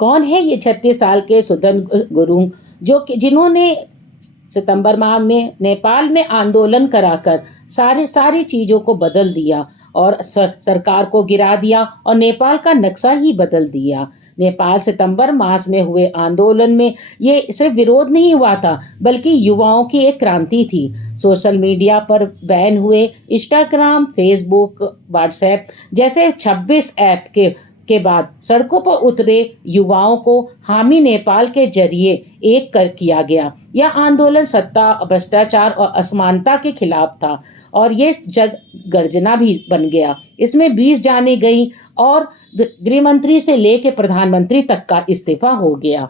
कौन है ये 36 साल के सुदन गुरुंग, जिन्होंने सितंबर माह में नेपाल में आंदोलन कराकर सारी सारी चीज़ों को बदल दिया और सरकार को गिरा दिया और नेपाल का नक्शा ही बदल दिया। नेपाल सितंबर मास में हुए आंदोलन में ये सिर्फ विरोध नहीं हुआ था, बल्कि युवाओं की एक क्रांति थी। सोशल मीडिया पर बैन हुए इंस्टाग्राम, फेसबुक, व्हाट्सएप जैसे 26 ऐप के बाद सड़कों पर उतरे युवाओं को हामी नेपाल के जरिए एक कर किया गया। यह आंदोलन सत्ता, भ्रष्टाचार और असमानता के खिलाफ था और ये जग गर्जना भी बन गया। इसमें 20 जानें गईं और गृह मंत्री से लेकर प्रधानमंत्री तक का इस्तीफा हो गया।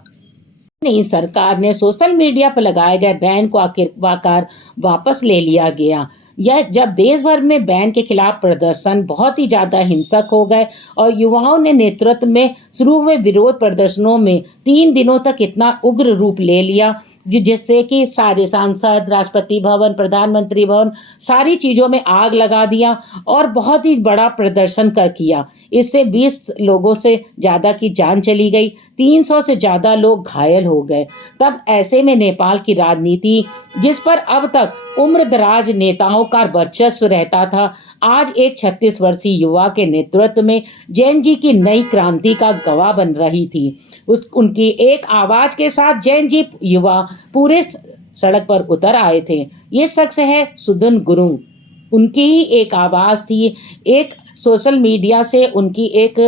नहीं, सरकार ने सोशल मीडिया पर लगाए गए बैन को आखिरकार वापस ले लिया गया। यह जब देश भर में बैन के खिलाफ प्रदर्शन बहुत ही ज़्यादा हिंसक हो गए और युवाओं ने नेतृत्व में शुरू हुए विरोध प्रदर्शनों में 3 दिनों तक इतना उग्र रूप ले लिया जिससे कि सारे सांसद, राष्ट्रपति भवन, प्रधानमंत्री भवन सारी चीज़ों में आग लगा दिया और बहुत ही बड़ा प्रदर्शन किया। इससे 20 लोगों से ज़्यादा की जान चली गई, 300 से ज़्यादा लोग घायल हो गए। तब ऐसे में नेपाल की राजनीति, जिस पर अब तक उम्रदराज नेताओं का वर्चस्व रहता था, आज एक 36 वर्षीय युवा के नेतृत्व में जैन जी की नई क्रांति का गवाह बन रही थी। उनकी एक आवाज़ के साथ जैन जी युवा पूरे सड़क पर उतर आए थे। ये शख्स है सुदन गुरुंग। उनकी ही एक आवाज़ थी, एक सोशल मीडिया से उनकी एक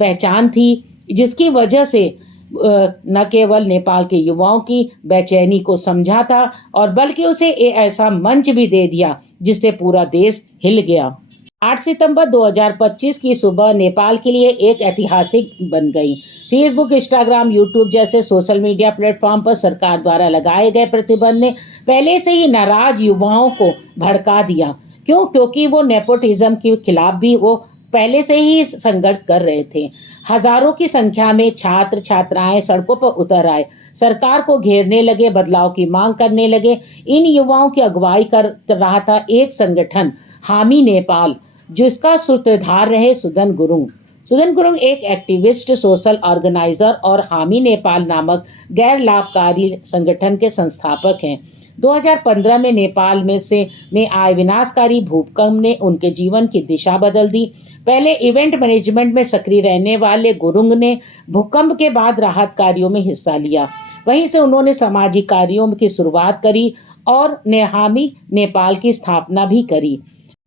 पहचान थी, जिसकी वजह से न केवल नेपाल के युवाओं की बेचैनी को समझा था और बल्कि उसे ऐसा मंच भी दे दिया जिससे पूरा देश हिल गया। 8 सितंबर 2025 की सुबह नेपाल के लिए एक ऐतिहासिक बन गई। फेसबुक, इंस्टाग्राम, यूट्यूब जैसे सोशल मीडिया प्लेटफॉर्म पर सरकार द्वारा लगाए गए प्रतिबंध ने पहले से ही नाराज युवाओं को भड़का दिया। क्योंकि वो नेपोटिज्म के खिलाफ भी वो पहले से ही संघर्ष कर रहे थे। हजारों की संख्या में छात्र छात्राएं सड़कों पर उतर आए, सरकार को घेरने लगे, बदलाव की मांग करने लगे। इन युवाओं की अगुवाई कर रहा था एक संगठन हामी नेपाल, जिसका सूत्रधार रहे सुदन गुरुंग। सुदन गुरुंग एक एक्टिविस्ट, सोशल ऑर्गेनाइजर और हामी नेपाल नामक गैर लाभकारी संगठन के संस्थापक हैं। 2015 में नेपाल में आए विनाशकारी भूकंप ने उनके जीवन की दिशा बदल दी। पहले इवेंट मैनेजमेंट में सक्रिय रहने वाले गुरुंग ने भूकंप के बाद राहत कार्यों में हिस्सा लिया। वहीं से उन्होंने सामाजिक कार्यों की शुरुआत करी और हामी नेपाल की स्थापना भी करी।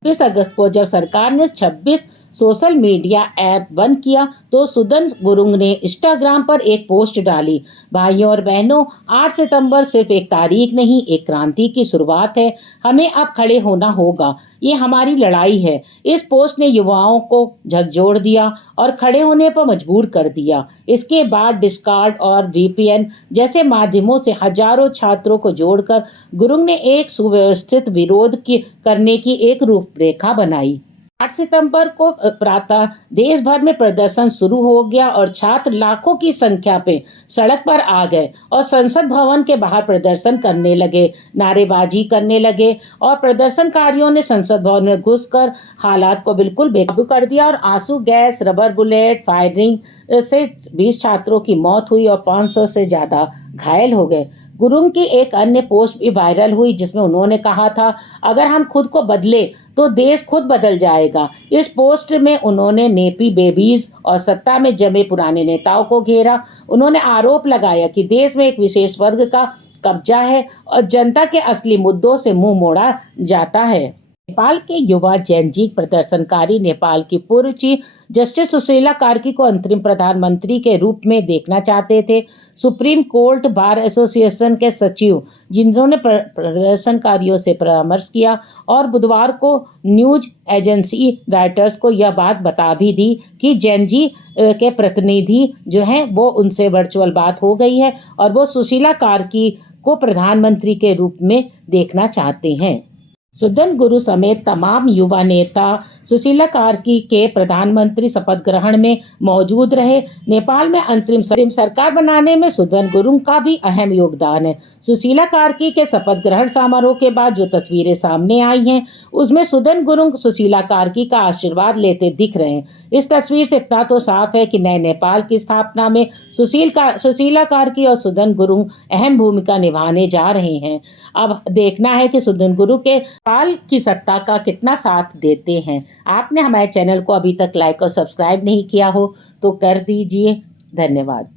20 अगस्त को जब सरकार ने 26 सोशल मीडिया ऐप बंद किया तो सुदन गुरुंग ने इंस्टाग्राम पर एक पोस्ट डाली, भाइयों और बहनों, 8 सितंबर सिर्फ एक तारीख नहीं, एक क्रांति की शुरुआत है। हमें अब खड़े होना होगा, ये हमारी लड़ाई है। इस पोस्ट ने युवाओं को झकझोर दिया और खड़े होने पर मजबूर कर दिया। इसके बाद डिस्कॉर्ड और VPN जैसे माध्यमों से हजारों छात्रों को जोड़कर गुरुंग ने एक सुव्यवस्थित विरोध करने की एक रूपरेखा बनाई। 8 सितंबर को प्रातः देश भर में प्रदर्शन शुरू हो गया और छात्र लाखों की संख्या पे सड़क पर आ गए और संसद भवन के बाहर प्रदर्शन करने लगे, नारेबाजी करने लगे और प्रदर्शनकारियों ने संसद भवन में घुसकर हालात को बिल्कुल बेकाबू कर दिया और आंसू गैस, रबर बुलेट फायरिंग से 20 छात्रों की मौत हुई और 500 से ज़्यादा घायल हो गए। गुरुंग की एक अन्य पोस्ट भी वायरल हुई जिसमें उन्होंने कहा था, अगर हम खुद को बदले तो देश खुद बदल जाएगा। इस पोस्ट में उन्होंने नेपी बेबीज और सत्ता में जमे पुराने नेताओं को घेरा। उन्होंने आरोप लगाया कि देश में एक विशेष वर्ग का कब्जा है और जनता के असली मुद्दों से मुंह मोड़ा जाता है। नेपाल के युवा जैन जी प्रदर्शनकारी नेपाल की पूर्व चीफ जस्टिस सुशीला कार्की को अंतरिम प्रधानमंत्री के रूप में देखना चाहते थे। सुप्रीम कोर्ट बार एसोसिएशन के सचिव, जिन्होंने प्रदर्शनकारियों से परामर्श किया और बुधवार को न्यूज एजेंसी राइटर्स को यह बात बता भी दी कि जैन जी के प्रतिनिधि जो हैं वो उनसे वर्चुअल बात हो गई है और वो सुशीला कार्की को प्रधानमंत्री के रूप में देखना चाहते हैं। सुदन गुरु समेत तमाम युवा नेता सुशीला कार्की के प्रधानमंत्री शपथ ग्रहण में मौजूद रहे। नेपाल में अंतरिम सरकार बनाने में सुदन गुरुंग का भी अहम योगदान है। सुशीला कार्की के शपथ ग्रहण समारोह के बाद जो तस्वीरें सामने आई हैं, उसमें सुदन गुरुंग सुशीला कार्की का आशीर्वाद लेते दिख रहे हैं। इस तस्वीर से इतना तो साफ है कि नए नेपाल की स्थापना में सुशीला कार्की और सुदन गुरुंग अहम भूमिका निभाने जा रहे हैं। अब देखना है कि सुदन गुरु के पाल की सत्ता का कितना साथ देते हैं। आपने हमारे चैनल को अभी तक लाइक और सब्सक्राइब नहीं किया हो तो कर दीजिए। धन्यवाद।